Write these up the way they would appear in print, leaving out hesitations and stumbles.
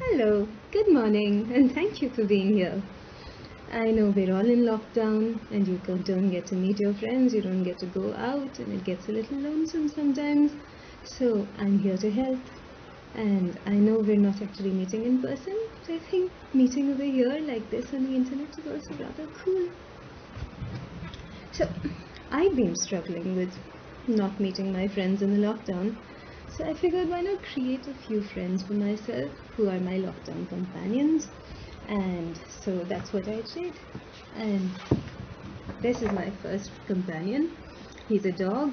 Hello, good morning, and thank you for being here. I know we're all in lockdown, and you don't get to meet your friends, you don't get to go out, and it gets a little lonesome sometimes. So I'm here to help, and I know we're not actually meeting in person, but I think meeting over here like this on the internet is also rather cool. So I've been struggling with not meeting my friends in the lockdown. So I figured why not create a few friends for myself who are my lockdown companions. And so that's what I did. And this is my first companion. He's a dog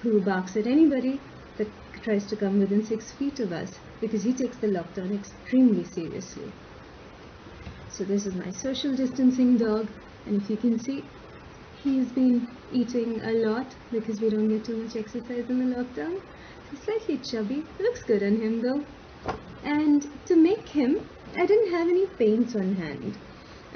who barks at anybody that tries to come within 6 feet of us because he takes the lockdown extremely seriously. So this is my social distancing dog, and if you can see, he's been eating a lot because we don't get too much exercise in the lockdown. He's slightly chubby, looks good on him though. And to make him, I didn't have any paints on hand.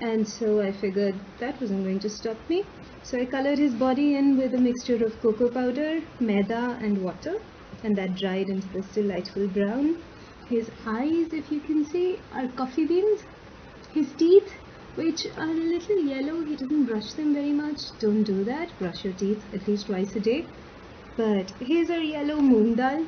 And so I figured that wasn't going to stop me. So I colored his body in with a mixture of cocoa powder, maida and water. And that dried into this delightful brown. His eyes, if you can see, are coffee beans. His teeth, which are a little yellow, he doesn't brush them very much. Don't do that. Brush your teeth at least twice a day. But his are yellow moong dal.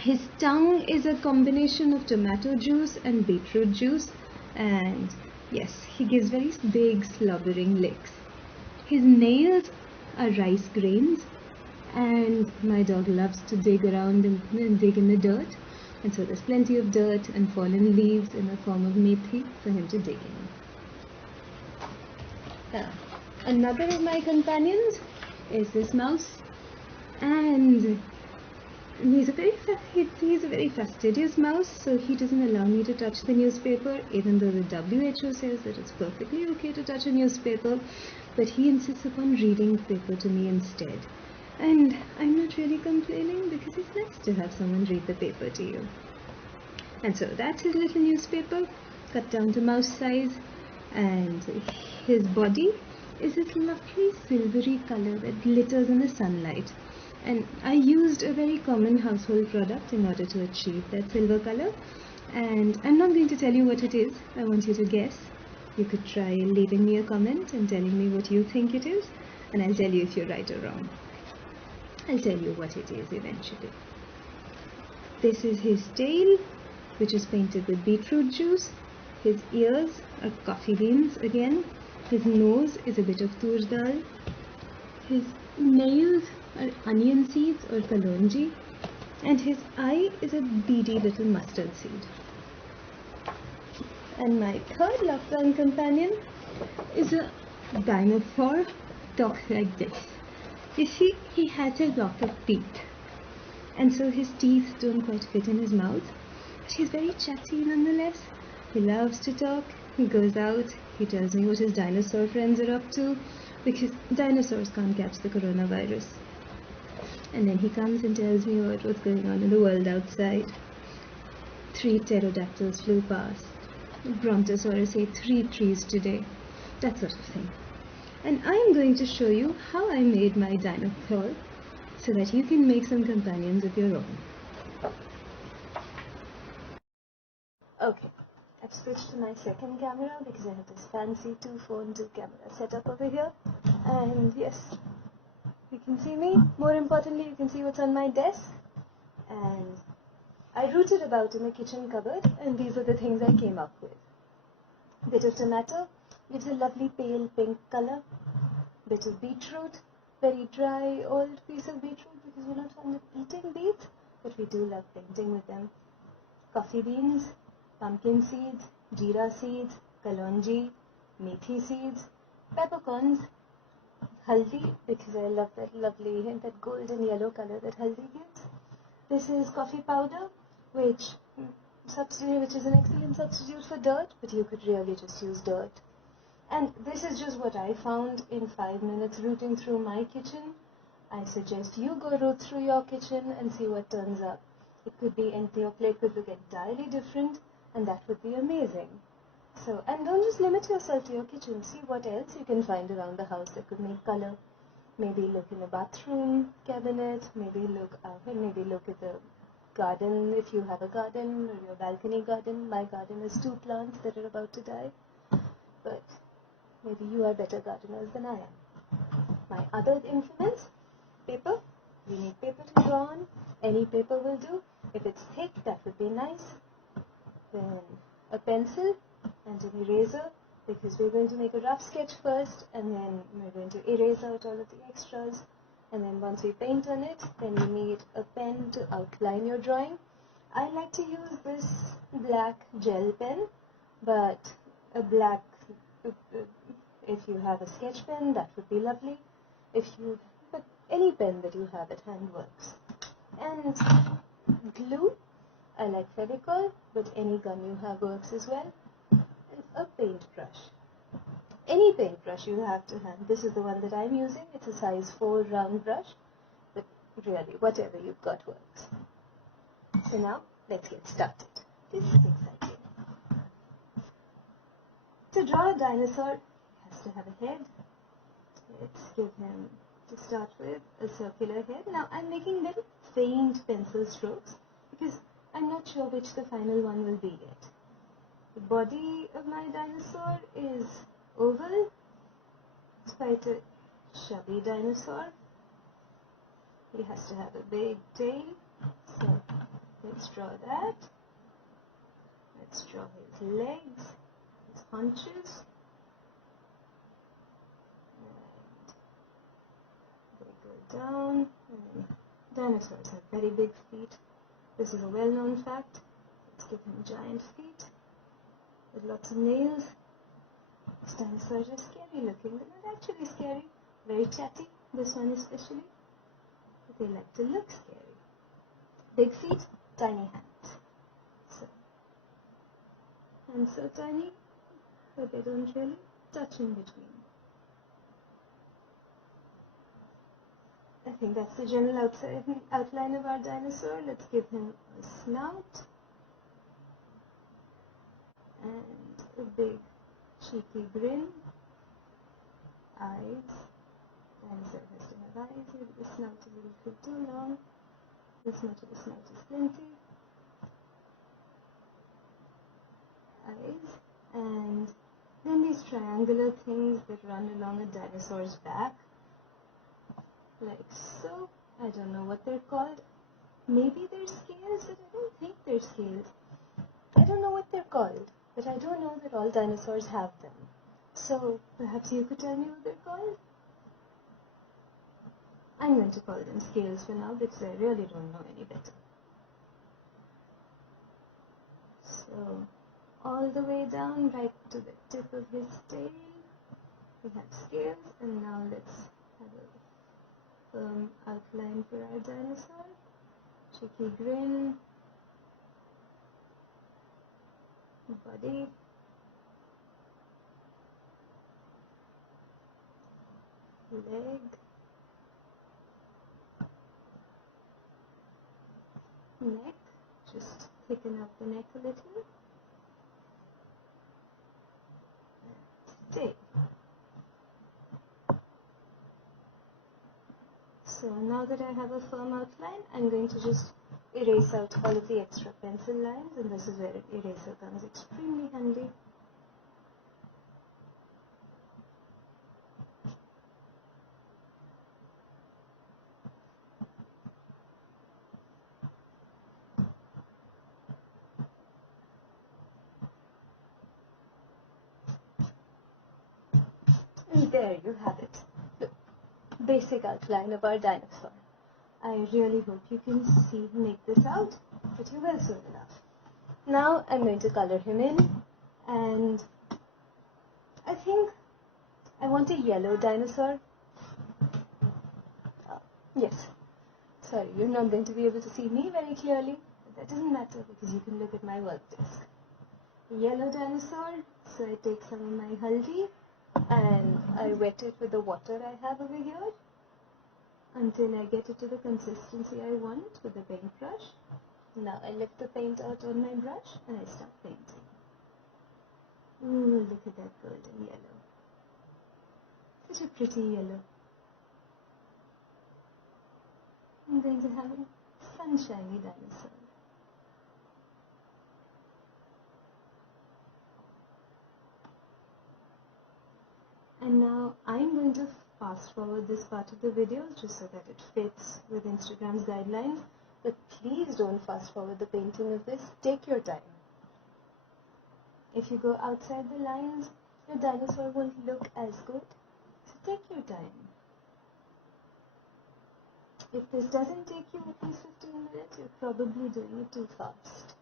His tongue is a combination of tomato juice and beetroot juice, and yes, he gives very big slobbering licks. His nails are rice grains, and my dog loves to dig around and dig in the dirt, and so there's plenty of dirt and fallen leaves in the form of methi for him to dig in. Another of my companions is this mouse, and he's a very fastidious mouse, so he doesn't allow me to touch the newspaper, even though the WHO says that it's perfectly okay to touch a newspaper, but he insists upon reading the paper to me instead. And I'm not really complaining because it's nice to have someone read the paper to you. And so that's his little newspaper, cut down to mouse size, and his body is this lovely silvery color that glitters in the sunlight. And I used a very common household product in order to achieve that silver color. And I'm not going to tell you what it is. I want you to guess. You could try leaving me a comment and telling me what you think it is. And I'll tell you if you're right or wrong. I'll tell you what it is eventually. This is his tail, which is painted with beetroot juice. His ears are coffee beans again. His nose is a bit of tur dal. His nails are onion seeds or kalonji, and his eye is a beady little mustard seed. And my third lockdown companion is a dinothaur, talks like this. You see, he has a lot of teeth, and so his teeth don't quite fit in his mouth, but he's very chatty nonetheless. He loves to talk, he goes out, he tells me what his dinosaur friends are up to, because dinosaurs can't catch the coronavirus. And then he comes and tells me about what's going on in the world outside. 3 pterodactyls flew past. A brontosaurus ate 3 trees today. That sort of thing. And I'm going to show you how I made my dinothaur so that you can make some companions of your own. Okay, I've switched to my second camera because I have this fancy 2-phone 2-camera setup over here. And yes, you can see me. More importantly, you can see what's on my desk. And I rooted about in the kitchen cupboard, and these are the things I came up with. Bit of tomato gives a lovely pale pink color. Bit of beetroot, very dry old piece of beetroot because we're not fond of eating beets, but we do love painting with them. Coffee beans, pumpkin seeds, jeera seeds, kalonji, methi seeds, peppercorns, haldi, because I love that golden yellow color that haldi gives. This is coffee powder, which is an excellent substitute for dirt, but you could really just use dirt. And this is just what I found in 5 minutes rooting through my kitchen. I suggest you go root through your kitchen and see what turns up. It could be empty, your plate could look entirely different, and that would be amazing. So, and don't just limit yourself to your kitchen. See what else you can find around the house that could make color. Maybe look in the bathroom cabinet. Maybe look at the garden, if you have a garden or your balcony garden. My garden is 2 plants that are about to die, but maybe you are better gardeners than I am. My other implements, paper. We need paper to draw on. Any paper will do. If it's thick, that would be nice. Then a pencil and an eraser, because we're going to make a rough sketch first, and then we're going to erase out all of the extras. And then once we paint on it, then you need a pen to outline your drawing. I like to use this black gel pen, but a black, if you have a sketch pen, that would be lovely. But any pen that you have at hand works. And glue, I like Fevicol, but any gum you have works as well. And a paintbrush. Any paintbrush you have to hand. This is the one that I'm using. It's a size 4 round brush, but really, whatever you've got works. So now, let's get started. This is exciting. To draw a dinosaur, he has to have a head. Let's give him, to start with, a circular head. Now, I'm making little faint pencil strokes because I'm not sure which the final one will be yet. The body of my dinosaur is oval. It's quite a chubby dinosaur. He has to have a big tail. So let's draw that. Let's draw his legs, his haunches. And they go down. And dinosaurs have very big feet. This is a well-known fact. Let's give him giant feet with lots of nails. These dinosaurs are scary looking. They're not actually scary. Very chatty, this one especially. But they like to look scary. Big feet, tiny hands. Hands so tiny that they don't really touch in between. I think that's the general outline of our dinosaur. Let's give him a snout and a big cheeky grin. Eyes. Dinosaur has to have eyes. Maybe the snout is a little too long. This much of the snout is plenty. Eyes. And then these triangular things that run along a dinosaur's back. Like so. I don't know what they're called. Maybe they're scales, but I don't think they're scales. I don't know what they're called, but I do know that all dinosaurs have them. So perhaps you could tell me what they're called? I'm going to call them scales for now because I really don't know any better. So all the way down right to the tip of his tail, we have scales, and now let's have a firm outline for our dinosaur. Cheeky grin, body, leg, neck, just thicken up the neck a little, and tail. So now that I have a firm outline, I'm going to just erase out all of the extra pencil lines, and this is where an eraser comes extremely handy. And there you have it, the basic outline of our dinosaur. I really hope you can make this out, but you will soon enough. Now I'm going to color him in, and I think I want a yellow dinosaur. Yes, sorry, you're not going to be able to see me very clearly, but that doesn't matter because you can look at my work desk. A yellow dinosaur, so I take some of my haldi and I wet it with the water I have over here until I get it to the consistency I want with the paintbrush. Now I lift the paint out on my brush and I start painting. Ooh, look at that golden yellow. Such a pretty yellow. I'm going to have a sunshiny dinosaur. And now I'm going to fast forward this part of the video just so that it fits with Instagram's guidelines. But please don't fast forward the painting of this. Take your time. If you go outside the lines, your dinosaur won't look as good. So take your time. If this doesn't take you at least 15 minutes, you're probably doing it too fast.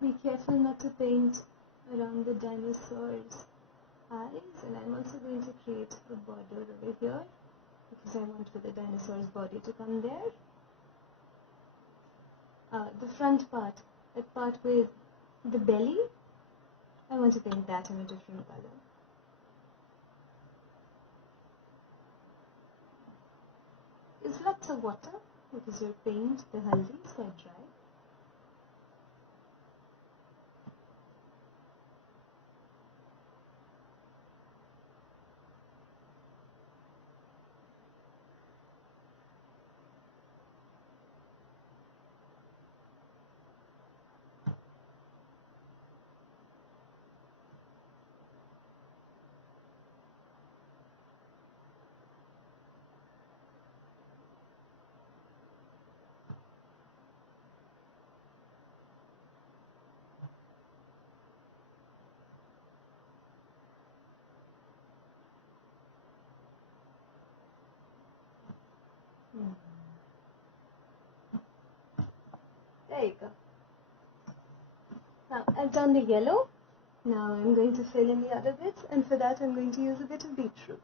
Be careful not to paint around the dinosaur's eyes, and I'm also going to create a border over here because I want for the dinosaur's body to come there. The front part, that part with the belly, I want to paint that in a different color. There's lots of water because your paint, the haldi, is quite dry. There you go. Now I've done the yellow. Now I'm going to fill in the other bits, and for that I'm going to use a bit of beetroot.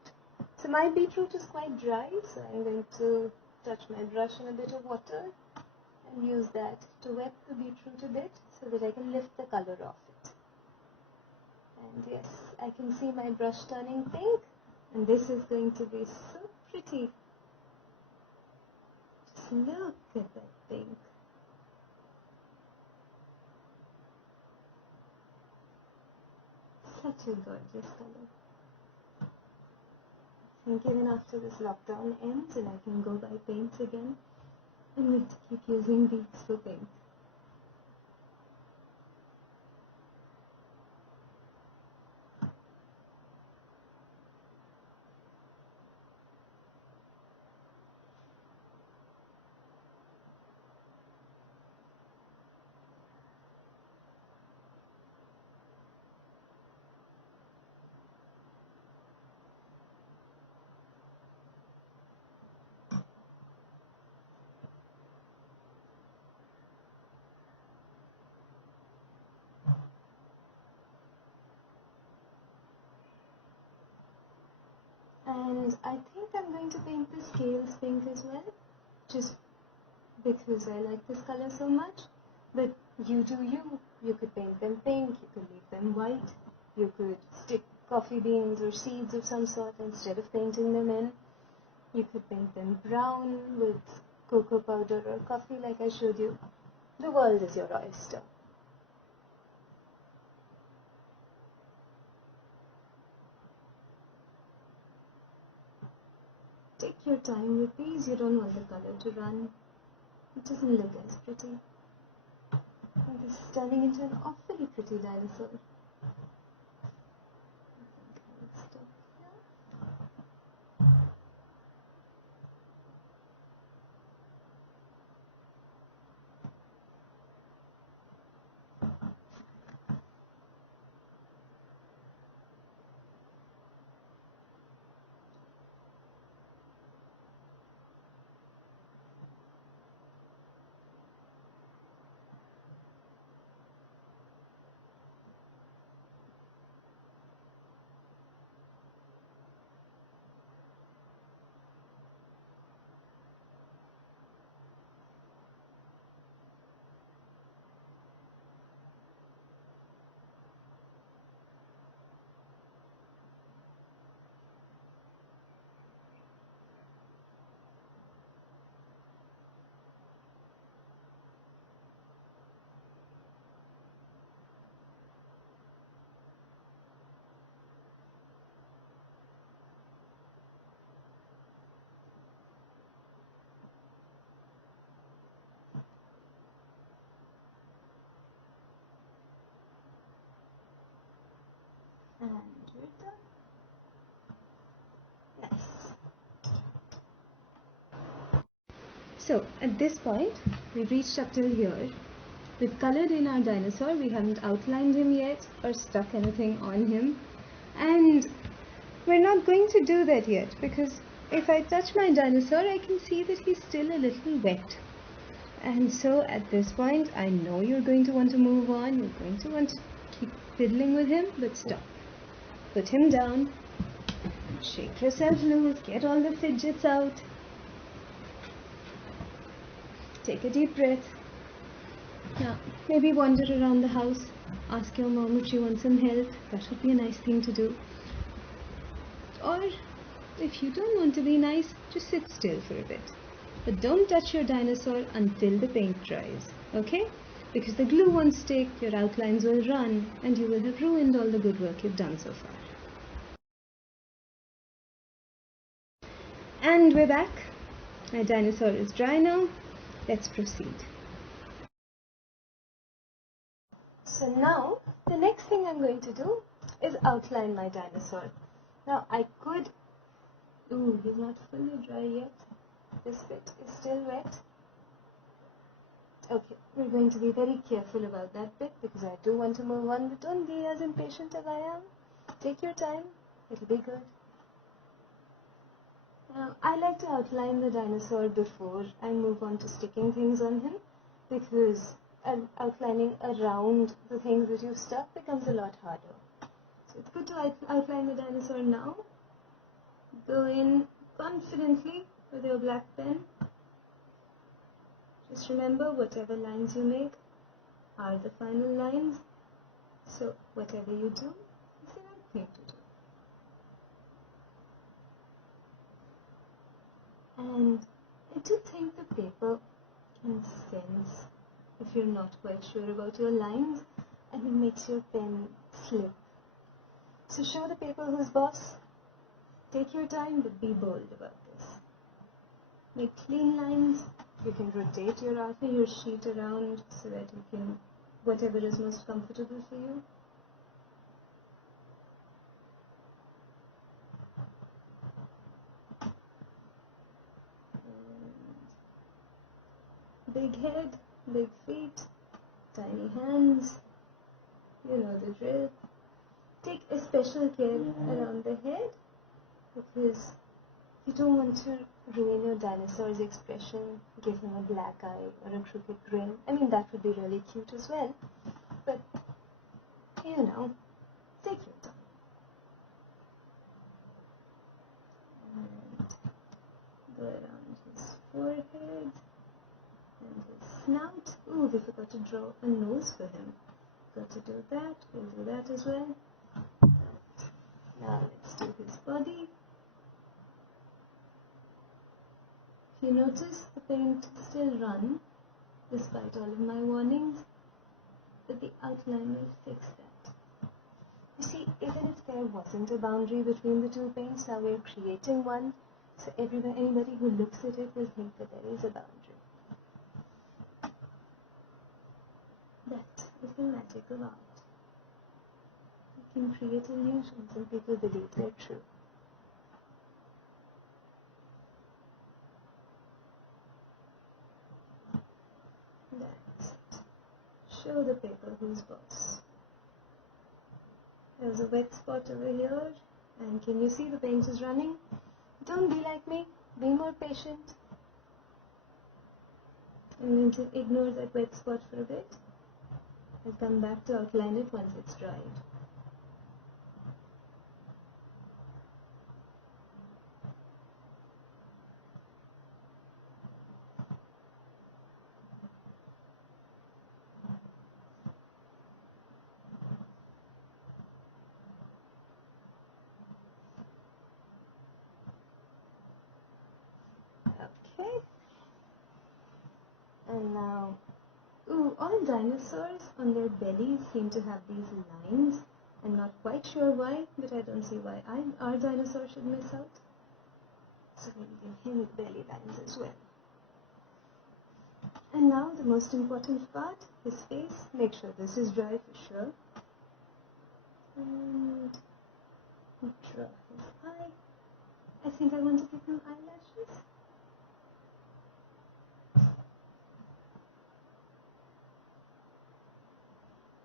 So my beetroot is quite dry, so I'm going to touch my brush in a bit of water and use that to wet the beetroot a bit so that I can lift the color off it. And yes, I can see my brush turning pink, and this is going to be so pretty. Just look at that pink. Such a gorgeous color. I think even after this lockdown ends and I can go buy paints again, I'm going to keep using these for paint. And I think I'm going to paint the scales pink as well, just because I like this color so much. But you do you. You could paint them pink, you could leave them white, you could stick coffee beans or seeds of some sort instead of painting them in. You could paint them brown with cocoa powder or coffee like I showed you. The world is your oyster. Take your time with these, you don't want the color to run. It doesn't look as pretty. And this is turning into an awfully pretty dinosaur. And we're done. Nice. So at this point, we've reached up till here. We've colored in our dinosaur. We haven't outlined him yet or stuck anything on him. And we're not going to do that yet because if I touch my dinosaur, I can see that he's still a little wet. And so at this point, I know you're going to want to move on. You're going to want to keep fiddling with him, but stop. Put him down. Shake yourself loose. Get all the fidgets out. Take a deep breath. Now, maybe wander around the house. Ask your mom if she wants some help. That would be a nice thing to do. Or, if you don't want to be nice, just sit still for a bit. But don't touch your dinosaur until the paint dries, okay? Because the glue won't stick, your outlines will run, and you will have ruined all the good work you've done so far. And we're back. My dinosaur is dry now. Let's proceed. So now, the next thing I'm going to do is outline my dinosaur. Now I could... Ooh, he's not fully dry yet. This bit is still wet. Okay, we're going to be very careful about that bit because I do want to move on, but don't be as impatient as I am. Take your time, it'll be good. Now, I like to outline the dinosaur before I move on to sticking things on him because outlining around the things that you've stuck becomes a lot harder. So it's good to outline the dinosaur now. Go in confidently with your black pen. Just remember, whatever lines you make are the final lines. So whatever you do is the right thing to do. And I do think the paper can sense if you're not quite sure about your lines, and it makes your pen slip. So show the paper who's boss. Take your time, but be bold about this. Make clean lines. You can rotate your sheet around so that you can, whatever is most comfortable for you. And big head, big feet, tiny hands. You know the drill. Take a special care around the head because you don't want to ruin your dinosaur's expression, give him a black eye or a crooked grin. I mean, that would be really cute as well, but you know, take your time. And go around his forehead and his snout. Ooh, we forgot to draw a nose for him. Got to do that. We'll do that as well. Now let's do his body. If you notice, the paint still runs despite all of my warnings, but the outline will fix that. You see, even if there wasn't a boundary between the two paints, now we're creating one, so anybody who looks at it will think that there is a boundary. That is the magic of art. You can create illusions and people believe they're true. That's it. Show the paper who's boss. There's a wet spot over here, and can you see the paint is running? Don't be like me, be more patient. I'm going to ignore that wet spot for a bit. I'll come back to outline it once it's dried. Okay. And now, ooh, all dinosaurs on their bellies seem to have these lines. I'm not quite sure why, but I don't see why our dinosaur should miss out. So we'll give him belly lines as well. And now the most important part, his face. Make sure this is dry for sure. And Draw his eye. I think I want to give him eyelashes.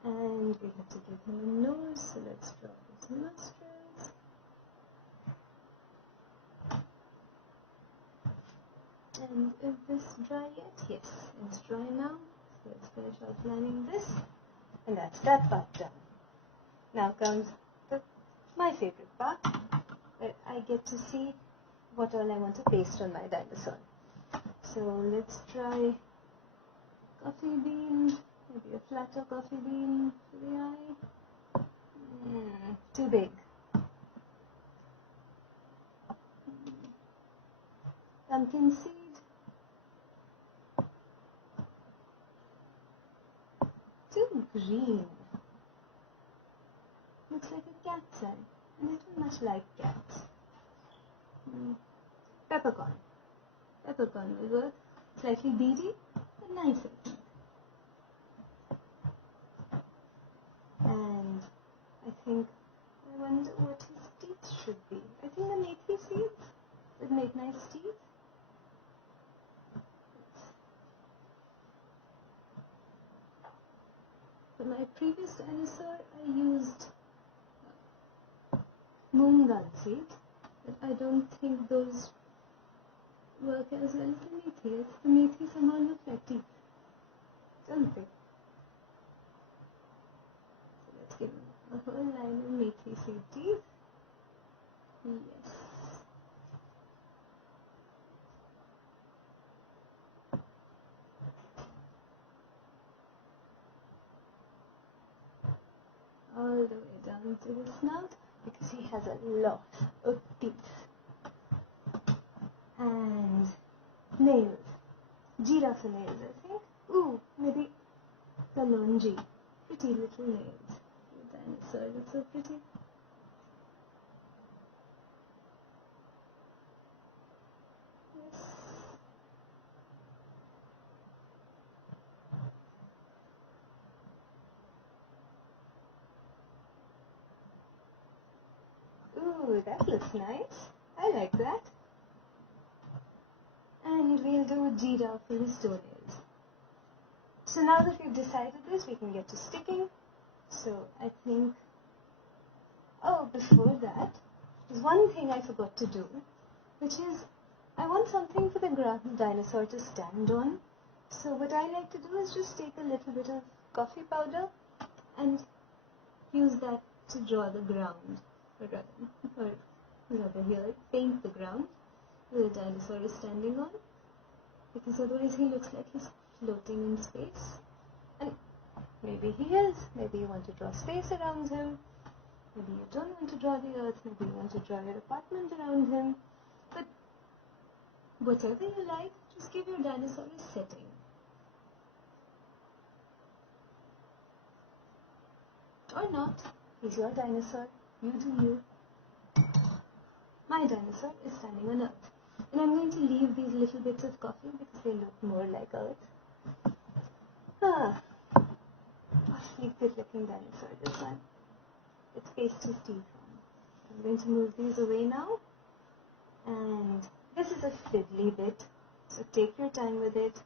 And we have to give him a nose, so let's draw his nostrils. And is this dry yet? Yes, it's dry now. So let's finish outlining this. And that's that part done. Now comes my favorite part, where I get to see what all I want to paste on my dinosaur. So let's try coffee bean, maybe a flatter coffee bean for the eye. Too big. Pumpkin seed. Too green. Looks like a cat's eye, and it's much like cats. Peppercorn. Peppercorn will work. Slightly beady, but nice, I think. And I wonder what his teeth should be. I think the meaty seeds would make nice teeth. For my previous dinosaur, I used moongal seeds, but I don't think those work as well as the meaty. The meaty somehow look like teeth, don't they? So let's give him a whole line of meaty seed teeth. Yes. All the way down to his snout, because he has a lot of teeth. And nails. Giraffe nails, I think. Ooh, maybe kalonji. Pretty little nails. The dinosaur looks so pretty. Yes. Ooh, that looks nice. I like that. And we'll do giraffe for his toenails. So now that we've decided this, we can get to sticking. So I think, before that, there's one thing I forgot to do, which is I want something for the dinosaur to stand on. So what I like to do is just take a little bit of coffee powder and use that to draw the ground, or rather here, paint the ground the dinosaur is standing on, because otherwise he looks like he's floating in space. And maybe he is. Maybe you want to draw space around him. Maybe you don't want to draw the earth. Maybe you want to draw your apartment around him. But whatever you like, just give your dinosaur a setting. Or not. He's your dinosaur. You do you. My dinosaur is standing on earth. And I'm going to leave these little bits of coffee because they look more like earth. Awfully good looking dinosaur, this one. It's pasted his teeth on. I'm going to move these away now. And this is a fiddly bit, so take your time with it.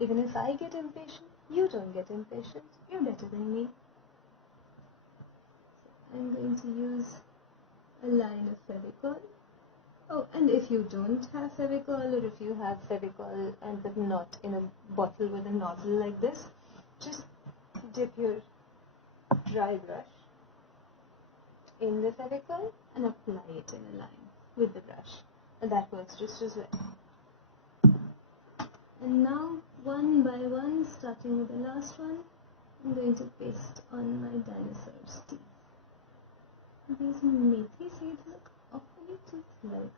Even if I get impatient, you don't get impatient. You're better than me. So I'm going to use a line of Fevicol. Oh, and if you don't have Fevicol, or if you have Fevicol and but not in a bottle with a nozzle like this, just dip your dry brush in the Fevicol and apply it in a line with the brush. And that works just as well. And now, one by one, starting with the last one, I'm going to paste on my dinosaur's teeth. These meaty seeds look awfully tooth-like.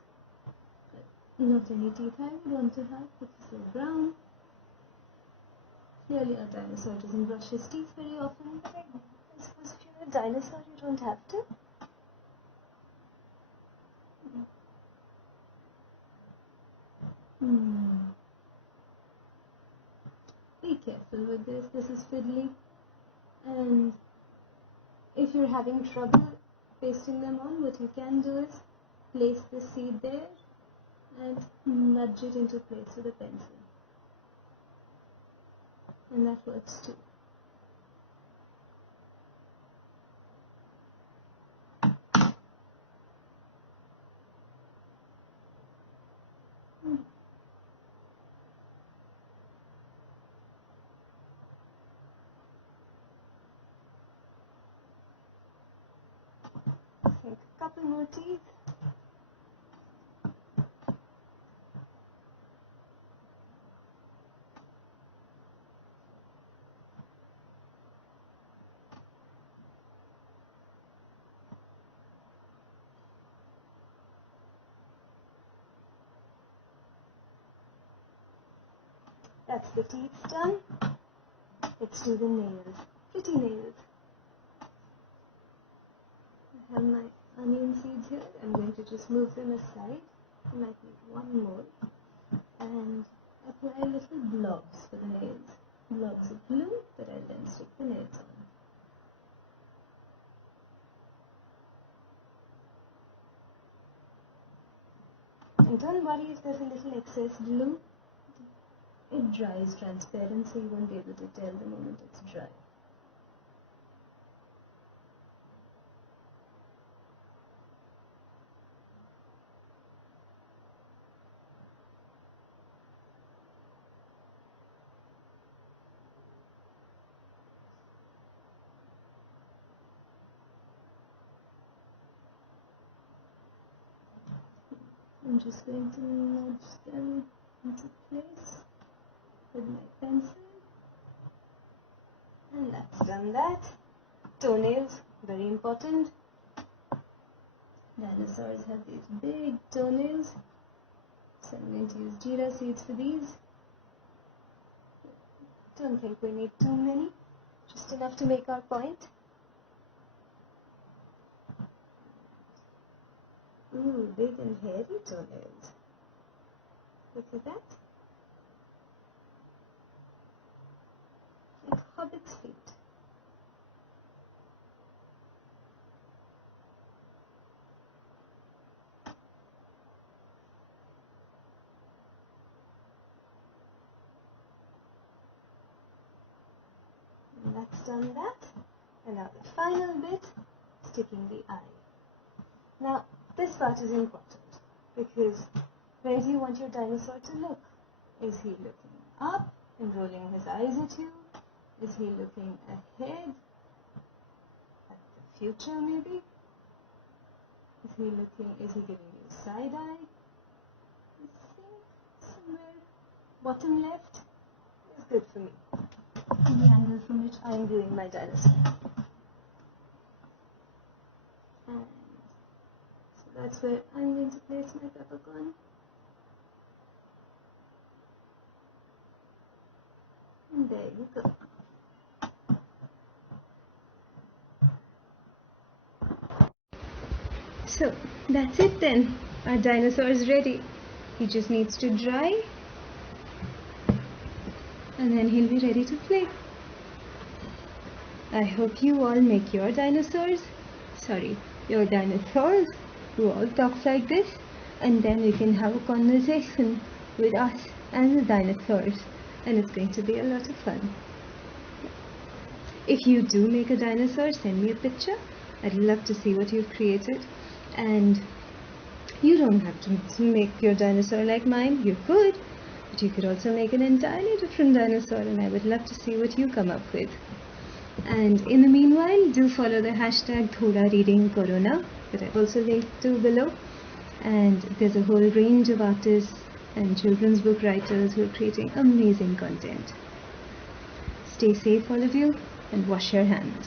But not any teeth I would want to have because they're brown. Clearly a dinosaur doesn't brush his teeth very often, but I suppose if you're a dinosaur you don't have to. Be careful with this is fiddly. And if you're having trouble pasting them on, what you can do is place the seed there and nudge it into place with a pencil. And that works too. Take a couple more teeth. That's the teeth done. Let's do the nails. Pretty nails. I have my onion seeds here. I'm going to just move them aside. I might need one more. And apply little blobs for the nails. Blobs of glue that I'll then stick the nails on. And don't worry if there's a little excess glue. It dries transparent, so you won't be able to tell the moment it's dry. I'm just going to nudge them into place with my pencil, and that's done that. Toenails, very important. Dinosaurs have these big toenails, so I'm going to use jeera seeds for these. Don't think we need too many, just enough to make our point. Ooh, big and hairy toenails. Look at that. Like hobbit's feet. And that's done that. And now the final bit, sticking the eye. Now, this part is important because where do you want your dinosaur to look? Is he looking up and rolling his eyes at you? Is he looking ahead at the future maybe? Is he giving you side eye? I think somewhere bottom left is good for me. The angle from which I am viewing my dinosaur. And so that's where I'm going to place my peppercorn. And there you go. So that's it then. Our dinosaur is ready. He just needs to dry and then he'll be ready to play. I hope you all make your dinosaurs who all talk like this, and then we can have a conversation with us and the dinosaurs, and it's going to be a lot of fun. If you do make a dinosaur, send me a picture. I'd love to see what you've created. And you don't have to make your dinosaur like mine. You could, but you could also make an entirely different dinosaur, and I would love to see what you come up with. And in the meanwhile, do follow the hashtag Thoda Reading Corona that I've also linked to below. And there's a whole range of artists and children's book writers who are creating amazing content. Stay safe, all of you, and wash your hands.